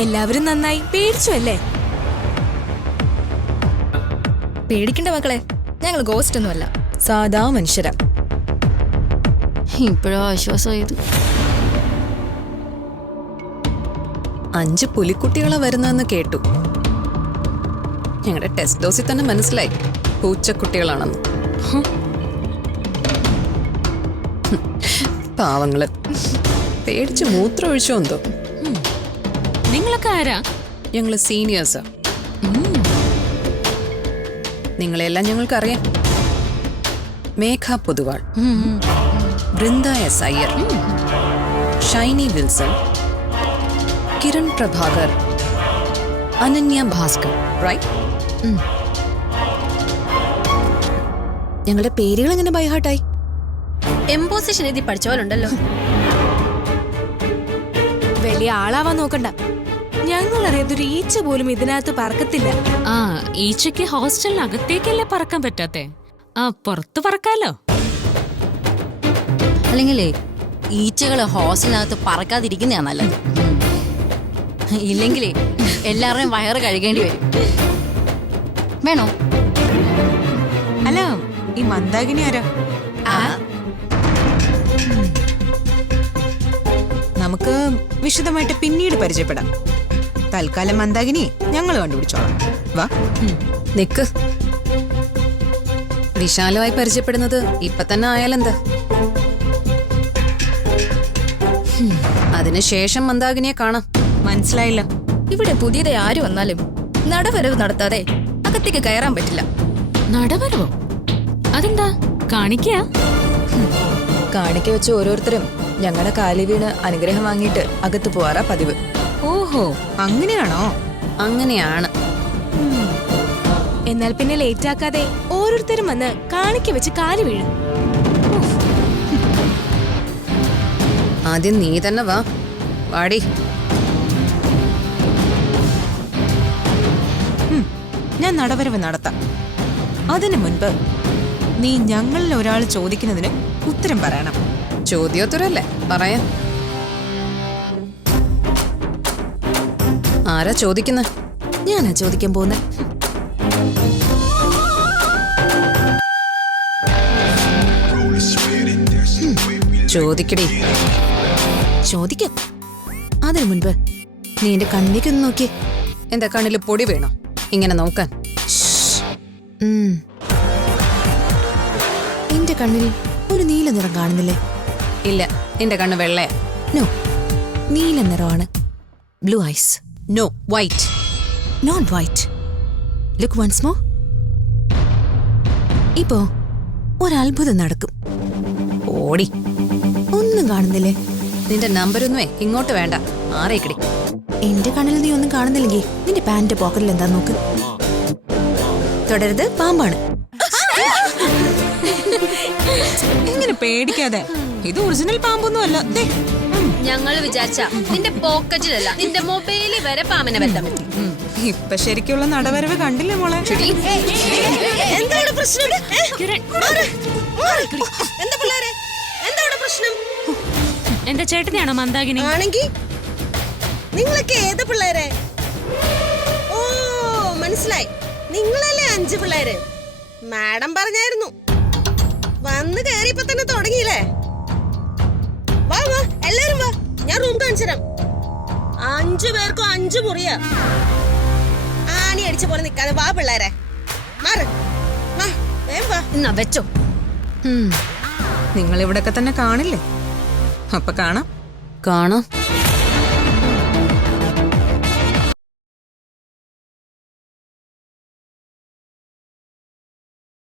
എല്ലാവരും നന്നായി പേടിച്ചു അല്ലേ? പേടിക്കണ്ട മക്കളെ, ഞങ്ങൾ ഗോസ്റ്റ് ഒന്നുമല്ല, സാധാ മനുഷ്യരാ. ഇപ്പോഴോ ആശ്വാസമായത്. 5 പുലിക്കുട്ടികളെ വരുന്നതെന്ന് കേട്ടു. ഞങ്ങളുടെ ടെസ്റ്റ് ഡോസിൽ തന്നെ മനസ്സിലായി പൂച്ചക്കുട്ടികളാണെന്ന്. പാവങ്ങള് പേടിച്ച് മൂത്രം ഒഴിച്ചോ എന്തോ. നിങ്ങളൊക്കെ ആരാ? ഞങ്ങള് സീനിയേഴ്സാ. നിങ്ങളെല്ലാം ഞങ്ങൾക്കറിയാം. Megha Poduval, Brinda S Iyer, Shiny Wilson, Kiran Prabhakar, Ananya Bhaskar, right? ഞങ്ങളുടെ പേരുകൾ എങ്ങനെ ബൈഹാർട്ടായി? എംപോസിഷൻ എഴുതി പഠിച്ച പോലുണ്ടല്ലോ. വലിയ ആളാവാൻ നോക്കണ്ട. ഞങ്ങളറിയാതൊരു ഈച്ച പോലും ഇതിനകത്ത് പറക്കത്തില്ല. ആ, ഈച്ചയ്ക്ക് ഹോസ്റ്റലിനകത്തേക്കല്ലേ പറക്കാൻ പറ്റാത്തെ? ആ, പുറത്ത് പറക്കാലോ. അല്ലെങ്കിലേ ഈച്ചകള് ഹോസ്റ്റലിനകത്ത് പറക്കാതിരിക്കുന്നതാ നല്ലത്. ഇല്ലെങ്കിലേ എല്ലാവരുടെയും വയറ് കഴുകേണ്ടി വരും. വേണോ? അല്ല, ഈ മന്ദാകിനി ആരാ? നമുക്ക് വിശദമായിട്ട് പിന്നീട് പരിചയപ്പെടാം. തൽക്കാലം മന്ദാകിനി ഞങ്ങൾ കണ്ടുപിടിച്ചോളാം. വാ. നിക്ക്. വിശാലമായി പരിചയപ്പെടുന്നത് ഇപ്പൊ തന്നെ ആയാലെന്താ? അതിനുശേഷം മന്ദാകിനിയെ കാണാം. മനസ്സിലായില്ല. ഇവിടെ പുതിയതായി ആര് വന്നാലും നടവരവ് നടത്താതെ അകത്തേക്ക് കയറാൻ പറ്റില്ല. നടവരവോ? അതെന്താ? കാണിക്ക കാണിക്ക വെച്ച് ഓരോരുത്തരും ഞങ്ങളുടെ കാലി വീണ് അനുഗ്രഹം വാങ്ങിയിട്ട് അകത്ത് പോവാറാ പതിവ്. ഓഹോ, അങ്ങനെയാണോ? അങ്ങനെയാണ്. എന്നാൽ പിന്നെ ലേറ്റ് ആക്കാതെ ഓരോരുത്തരും വന്ന് കാണിക്ക വെച്ച് കാല് വീഴും. ആദ്യം നീ തന്നെ വാ. വാടി. ഞാൻ നടവരവ് നടത്താം. അതിനു മുൻപ് നീ ഞങ്ങളിൽ ഒരാൾ ചോദിക്കുന്നതിന് ഉത്തരം പറയണം. ചോദ്യോത്തരല്ലേ? പറയാം. ആരാ ചോദിക്കുന്ന? ഞാനാ ചോദിക്കാൻ പോകുന്നത്. ചോദിക്കടി. ചോദിക്കാം. അതിനു മുൻപ് നീ എന്റെ കണ്ണിലേക്കൊന്ന് നോക്കിയേ. എന്താ കണ്ണില് പൊടി വേണോ ഇങ്ങനെ നോക്കാൻ? എന്റെ കണ്ണിൽ ഒരു നീല നിറം കാണുന്നില്ലേ? ഇല്ല, എന്റെ കണ്ണ് വെള്ളയാ. നോ, നീല നിറമാണ്. Blue eyes. No, white. Not white. Look once more. ഇപ്പോ ഒരത്ഭുതം നടക്കും. ഓടി. ഒന്നും കാണുന്നില്ലേ? നിന്റെ നമ്പരൊന്നുമേ ഇങ്ങോട്ട് വേണ്ട. ആറേക്കടി. എന്റെ കണ്ണിൽ നീ ഒന്നും കാണുന്നില്ലെങ്കിൽ നിന്റെ പാന്റിന്റെ പോക്കറ്റിൽ എന്താ നോക്ക്. തുടരുത്, പാമ്പാണ്. ഇങ്ങനെ പേടിക്കാതെ. ഇത് ഒറിജിനൽ പാമ്പൊന്നും അല്ല. ഞങ്ങൾ വിചാരിച്ച നിന്റെ പോക്കറ്റിലല്ല, നിന്റെ മൊബൈലിൽ വരെ പാമ്പിനെ വെട്ടാൻ പറ്റി. ഇപ്പൊ ശരിക്കുള്ള നടവരവ് കണ്ടില്ലേ മോളെ? എന്താണ് പ്രശ്നം? എന്താ പിള്ളേരെ, എന്താണ് പ്രശ്നം? എന്റെ ചേട്ടനെയാണോ മന്ദാകിനി? ആണെങ്കി നിങ്ങളൊക്കെ ഏത് പിള്ളേരെ? ഓ, മനസ്സിലായി. നിങ്ങളല്ലേ 5 പിള്ളേര്. മാഡം പറഞ്ഞായിരുന്നു. വന്ന് കയറിയപ്പോ തന്നെ തുടങ്ങിയില്ലേ? വാ വാ, എല്ലാരും വാ, ഞാൻ റൂം കാണിച്ചുതരാം. 5 പേർക്കും 5 മുറിയാ. ആണി അടിച്ച പോലെ നിക്കാതെ വാ പിള്ളേരെ. മാറ്, വാ, വേഗം വാ. എന്നാ വെച്ചോ. നിങ്ങൾ ഇവിടൊക്കെ തന്നെ കാണില്ലേ? അപ്പൊ കാണാം. കാണാം.